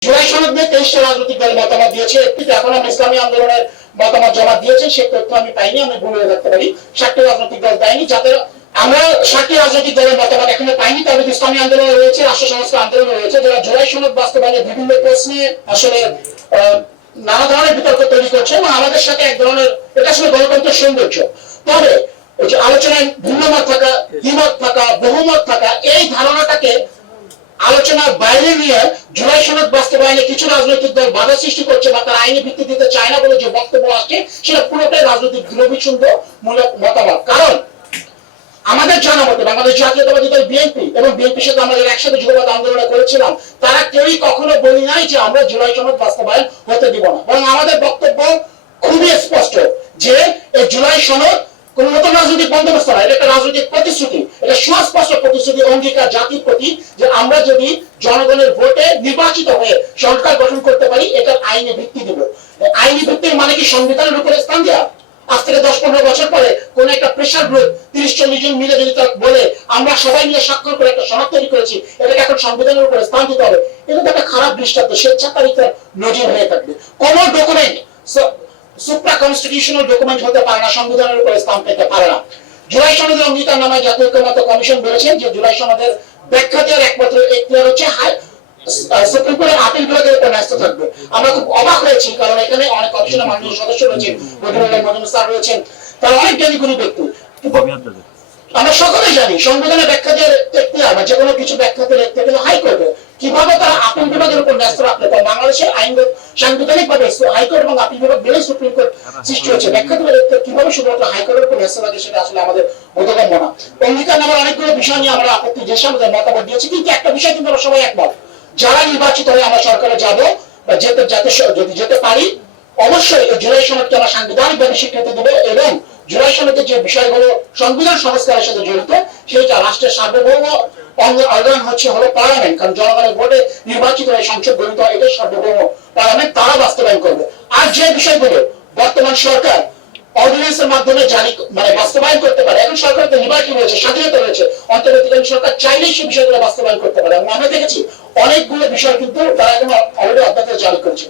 ইসলামী আন্দোলন রয়েছে সংস্কার আন্দোলন রয়েছে জুলাই সনদ বিভিন্ন প্রশ্নে আসলে নানা ধরনের বিতর্ক তৈরি করছে এবং আমাদের সাথে এক ধরনের, এটা আসলে গণতন্ত্রের সৌন্দর্য। তবে আলোচনায় থাকা দ্বিমত থাকা বহুমত থাকা এই ধারণাটাকে আলোচনার বাইরে নিয়ে জুলাই সনদ বাস্তবায়নে কিছু রাজনৈতিক দল বাধা সৃষ্টি করছে বা তারা আইনি ভিত্তি দিতে চায় না বলে যে বক্তব্য আসছে, সেটা পুরোটাই রাজনৈতিক দূরভিসন্ধ মূলক মতামত। কারণ আমাদের জানা মতে বাংলাদেশ জাতীয়তাবাদী দল বিএনপি এবং বিএনপির সাথে আমরা যারা একসাথে যুগপথ আন্দোলন করেছিলাম, তারা কেউই কখনো বলি নাই যে আমরা জুলাই সনদ বাস্তবায়ন হতে দিব না। বরং আমাদের বক্তব্য খুবই স্পষ্ট যে এই জুলাই সনদ কোন রাজনৈতিক বন্দোবস্ত নয় এটা একটা রাজনৈতিক প্রতিশ্রুতি। এটা সুস্পষ্ট প্রতিশ্রুতি, অঙ্গীকার, জাতির প্রতি যে আমরা যদি জনগণের ভোটে নির্বাচিত হয়ে সরকার গঠন করতে পারি, এটার আইনে ভিত্তি দেব। আইনি ভিত্তির মানে কি সংবিধানের উপরে স্থান দেওয়া? আজ থেকে দশ পনেরো বছর পরে কোন একটা প্রেশার গ্রুপ তিরিশ, চল্লিশ জন মিলে যদি তারা বলে, আমরা সবাই মিলে স্বাক্ষর করে একটা সনদ তৈরি করেছি, এটাকে এখন সংবিধানের উপরে স্থান দিতে হবে। এটা তো একটা খারাপ দৃষ্টান্ত, স্বেচ্ছাচারিতার নজির হয়ে থাকবে। কোন ডকুমেন্ট সুপ্রা কনস্টিটিউশনাল ডকুমেন্ট হতে পারে না সংবিধানের উপরে স্থান পেতে পারে না। জুলাই সনদের অঙ্গীকার নামায় জাতীয় ঐক্যমত্য কমিশন বলেছেন যে জুলাই সনদের ব্যাখ্যা দেওয়ার একমাত্র এখতিয়ার হচ্ছে হাই সুপ্রিম কোর্টের আপিল বিভাগের উপর ন্যস্ত থাকবে। আমরা খুব অবাক হয়েছি কারণ এখানে অনেক কমিশনের মাননীয় সদস্য রয়েছেন মজুমুল্লাহ মজুমুল স্যার রয়েছেন তারা অনেক জ্ঞানী গুণী ব্যক্তি। আমরা সকলেই জানি সংবিধানের ব্যাখ্যা দিয়ে এখতিয়ার বা যে কোনো কিছু ব্যাখ্যা লিখতে গেলে হাইকোর্টে। কীভাবে তারা আপিল বিভাগের উপর ন্যস্ত রাখতে পারে বাংলাদেশের আইন সাংবিধানিক ভাবে হাইকোর্ট এবং আপিল বিভাগ মিলে সুপ্রিম কোর্ট সৃষ্টি হচ্ছে ব্যাখ্যা দিয়ে লিখতে কীভাবে শুধুমাত্র হাইকোর্টের উপর ন্যস্ত থাকে সেটা আসলে আমাদের বোধগম্য না। অঙ্গীকার নামার অনেকগুলো বিষয় নিয়ে আমরা আপত্তি যে আমাদের মতামত দিয়েছি, কিন্তু একটা বিষয় কিন্তু আমরা সবাই একমত। যারা নির্বাচিত হয়ে আমরা সরকারে যাব বা যেতে, যাতে যদি যেতে পারি, অবশ্যই জুলাই সনদকে আমরা সাংবিধানিকভাবে স্বীকৃতি দেবো এবং জুলাই সনদের যে বিষয়গুলো সংবিধান সংস্কারের সাথে জড়িত সেইটা রাষ্ট্রের সার্বভৌম অঙ্গ অর্গান হচ্ছে হলো পার্লামেন্ট কারণ জনগণের ভোটে নির্বাচিত হয়ে সংসদ গঠিত হয় এটাই সার্বভৌম। পার্লামেন্ট তারা বাস্তবায়ন করবে। আর যে বিষয়গুলো বর্তমান সরকার অর্ডিন্যান্সের মাধ্যমে জারি মানে বাস্তবায়ন করতে পারে, এখন সরকার তো নির্বাচন রয়েছে স্বাধীনতা রয়েছে অন্তর্বর্তীকালীন সরকার চাইলেই সেই বিষয়গুলো বাস্তবায়ন করতে পারে। আমরা দেখেছি অনেকগুলো বিষয় কিন্তু তারা এখন অলরেডি অধ্যাদেশ জারি করেছে।